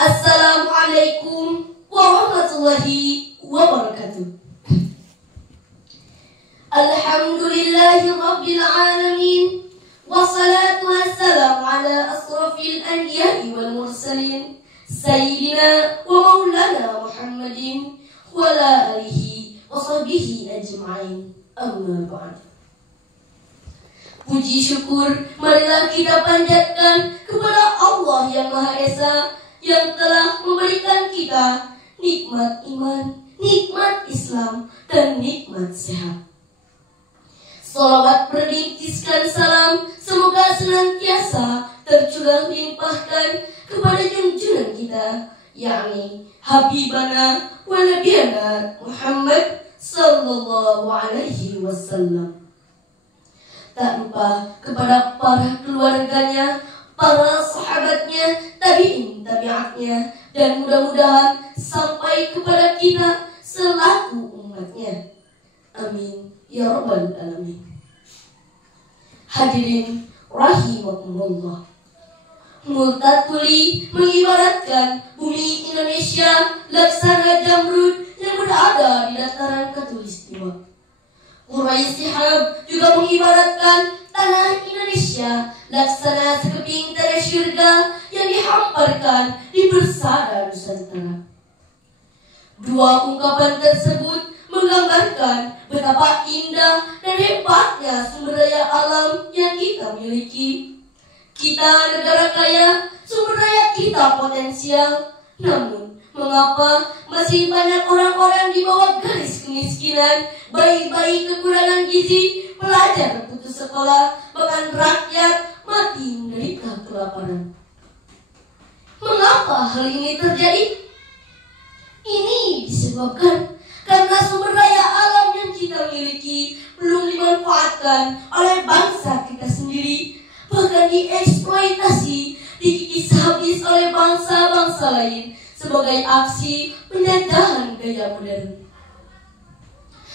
Assalamualaikum warahmatullahi wabarakatuh. Alhamdulillahi rabbil alamin, wassalatu wassalamu ala asrafil anbiya'i wal mursalin, sayyidina wa maulana Muhammadin wa ala alihi wa sahbihi ajma'in. Amma ba'd. Puji syukur marilah kita panjatkan kepada Allah yang Maha Esa, yang telah memberikan kita nikmat iman, nikmat Islam, dan nikmat sehat. Salawat berintiskan salam semoga senantiasa tercurah limpahkan kepada junjungan kita, yakni Habibana wa Nabiyana Muhammad sallallahu alaihi wasallam. Tak lupa kepada para keluarganya, para sahabatnya, tabi'in tabi'atnya, dan mudah-mudahan sampai kepada kita selaku umatnya. Amin ya rabbal alamin. Hadirin rahimakumullah, Multatuli mengibaratkan bumi Indonesia laksana jamrud yang berada di dataran Khatulistiwa. Quraisy Shihab juga mengibaratkan tanah Indonesia laksana sekeping tanah syurga yang dihamparkan di bersada Nusantara. Dua ungkapan tersebut menggambarkan betapa indah dan hebatnya sumber daya alam yang kita miliki. Kita negara kaya, sumber daya kita potensial. Namun, mengapa masih banyak orang-orang di bawah garis kemiskinan, bayi-bayi kekurangan gizi, pelajar putus sekolah, bahkan rakyat mati menderita kelaparan? Mengapa hal ini terjadi? Ini disebabkan karena sumber daya alam yang kita miliki belum dimanfaatkan oleh bangsa kita sendiri, bahkan dieksploitasi, dikikis habis oleh bangsa-bangsa lain sebagai aksi penjajahan gaya modern.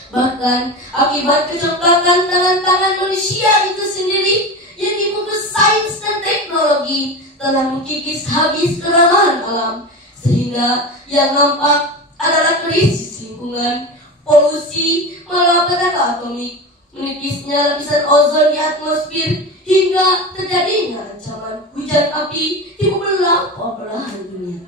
Bahkan akibat kecongkakan tangan-tangan manusia itu sendiri yang dibungkus sains dan teknologi telah mengkikis habis keramahan alam, sehingga yang nampak adalah krisis lingkungan, polusi, malapetaka atomik, menipisnya lapisan ozon di atmosfer, hingga terjadinya ancaman hujan api di beberapa belahan dunia.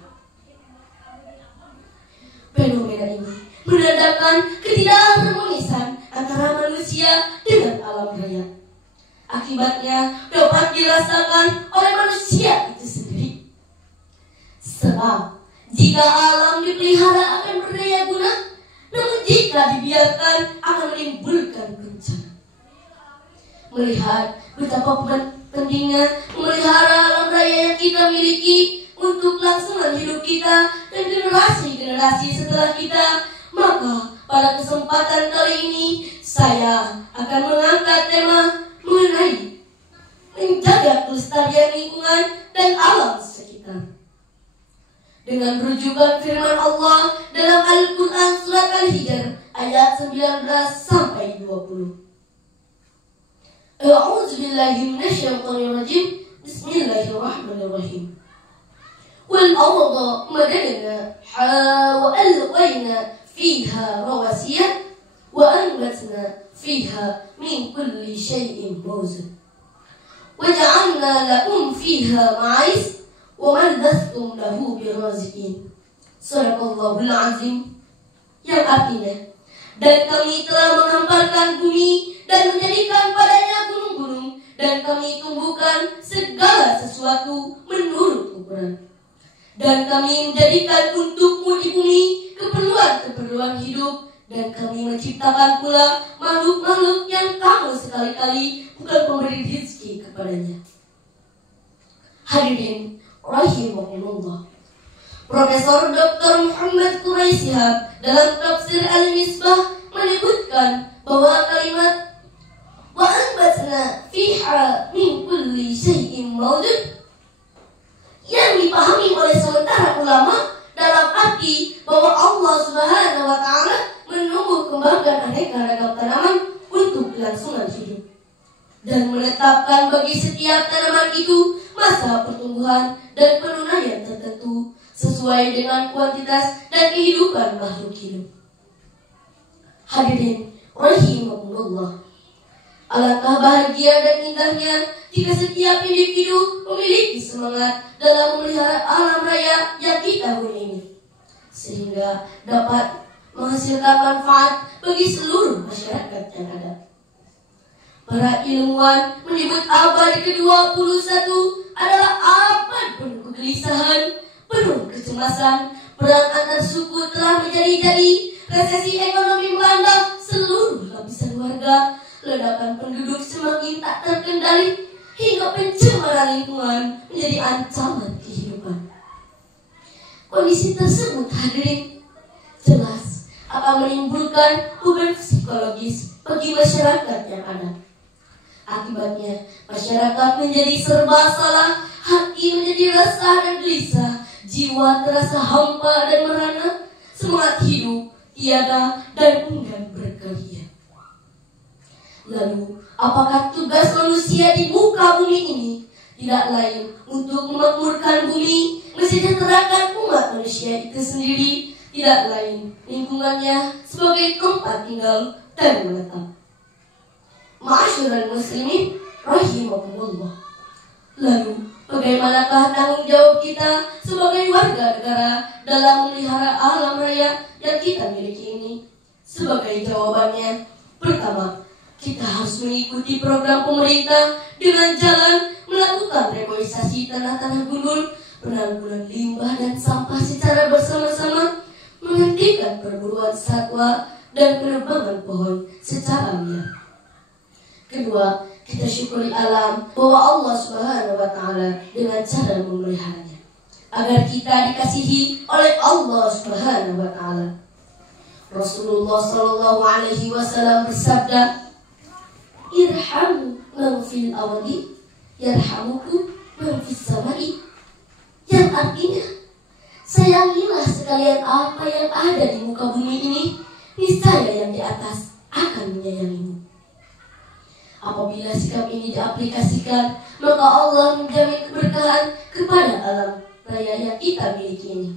Fenomena ini menandakan ketidakharmonisan antara manusia dengan alam raya. Akibatnya dapat dirasakan oleh manusia itu sendiri. Sebab jika alam dipelihara akan berdaya guna, namun jika dibiarkan akan menimbulkan bencana. Melihat betapa pentingnya memelihara alam raya yang kita miliki untuk kelangsungan hidup kita dan generasi-generasi setelah kita, maka pada kesempatan kali ini saya akan mengangkat tema mengenai menjaga kelestarian lingkungan dan alam sekitar. Dengan rujukan firman Allah dalam Al-Quran surat Al-Hijr ayat 19 sampai 20. A'udzu billahi minasyaitonir rajim. Bismillahirrahmanirrahim. Wal arda madadna wa alqayna fiha rawasiya wa anbatna fiha min kulli shay'in mawzun. Wa ja'alna lakum fiha ma'is wa man lastum lahu birazqin. Sadaqallahul azim. Yang artinya, dan kami telah menghamparkan bumi dan menjadikan padanya gunung-gunung, dan kami tumbuhkan segala sesuatu menurut ukuran. Dan kami menjadikan untukmu di bumi keperluan-keperluan hidup, dan kami menciptakan pula makhluk-makhluk yang kamu sekali-kali bukan pemberi rezeki kepadanya. Hadirin rahimahumullah, Profesor Dr. Muhammad Quraisy Shihab dalam tafsir Al-Misbah menyebutkan bahwa kalimat wa anbatna fiha min kulli syai'in mawjud yang dipahami oleh sementara ulama dalam arti bahwa Allah Subhanahu wa taala menumbuh kembangkan aneka ragam tanaman untuk kelangsungan hidup dan menetapkan bagi setiap tanaman itu masa pertumbuhan dan penunaian tertentu sesuai dengan kuantitas dan kehidupan makhluk hidup. Hadirin rahimakumullah, alangkah bahagia dan indahnya jika setiap individu memiliki semangat dalam memelihara alam raya yang kita huni ini, sehingga dapat menghasilkan manfaat bagi seluruh masyarakat yang ada. Para ilmuwan menyebut abad ke-21 adalah abad penuh kegelisahan, penuh kecemasan. Perang antar suku telah menjadi-jadi, resesi ekonomi melanda seluruh lapisan warga, ledakan penduduk semakin tak terkendali, hingga pencemaran lingkungan menjadi ancaman kehidupan. Kondisi tersebut, hadirin, jelas akan menimbulkan beban psikologis bagi masyarakat yang ada. Akibatnya, masyarakat menjadi serba salah, hati menjadi resah dan gelisah, jiwa terasa hampa dan merana, semangat hidup tiada dan enggan berkarya. Lalu, apakah tugas manusia di muka bumi ini tidak lain untuk memakmurkan bumi, mensejahterakan umat manusia itu sendiri, tidak lain lingkungannya sebagai tempat tinggal dan menetap. Ma'asyiral muslimin rahimakumullah. Lalu, bagaimanakah tanggung jawab kita sebagai warga negara dalam memelihara alam raya yang kita miliki ini? Sebagai jawabannya, pertama, kita harus mengikuti program pemerintah dengan jalan melakukan reboisasi tanah-tanah gundul, penanggulangan limbah dan sampah secara bersama-sama, menghentikan perburuan satwa dan penebangan pohon secara liar. Kedua, kita syukuri alam bahwa Allah Subhanahu wa Ta'ala dengan cara memeliharanya, agar kita dikasihi oleh Allah Subhanahu wa Ta'ala. Rasulullah Sallallahu Alaihi Wasallam bersabda, "Irhamu man fil ardi, yarhamukum man fis samai." Yang artinya, sayangilah sekalian apa yang ada di muka bumi ini, niscaya yang di atas akan menyayangimu. Apabila sikap ini diaplikasikan, maka Allah menjamin keberkahan kepada alam raya yang kita miliki ini,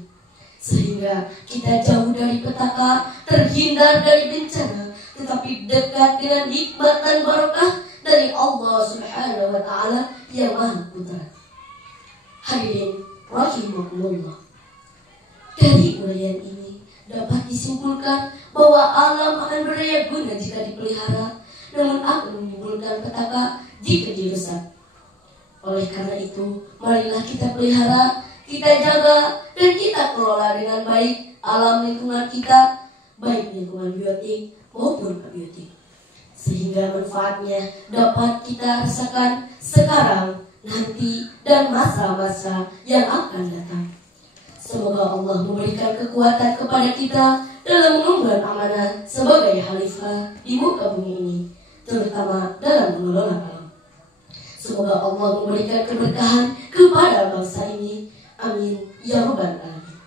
sehingga kita jauh dari petaka, terhindar dari bencana, tetapi dekat dengan nikmat dan barakah dari Allah Subhanahu wa Ta'ala yang Maha Kudrat. Hadirin rahimakumullah, dari uraian ini dapat disimpulkan bahwa alam akan berdaya guna jika dipelihara, namun akan menimbulkan petaka jika dirusak. Oleh karena itu, marilah kita pelihara, kita jaga, dan kita kelola dengan baik alam lingkungan kita, baik lingkungan biotik maupun abiotik, sehingga manfaatnya dapat kita rasakan sekarang, nanti, dan masa-masa yang akan datang. Semoga Allah memberikan kekuatan kepada kita dalam mengemban amanah sebagai khalifah di muka bumi ini, terutama dalam mengelola alam. Semoga Allah memberikan keberkahan kepada bangsa ini. Amin ya rabbal alamin.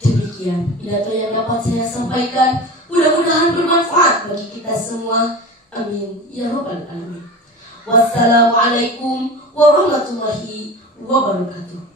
Demikian pidato yang dapat saya sampaikan. Mudah-mudahan bermanfaat bagi kita semua. Amin ya rabbal alamin. Wassalamualaikum warahmatullahi wabarakatuh.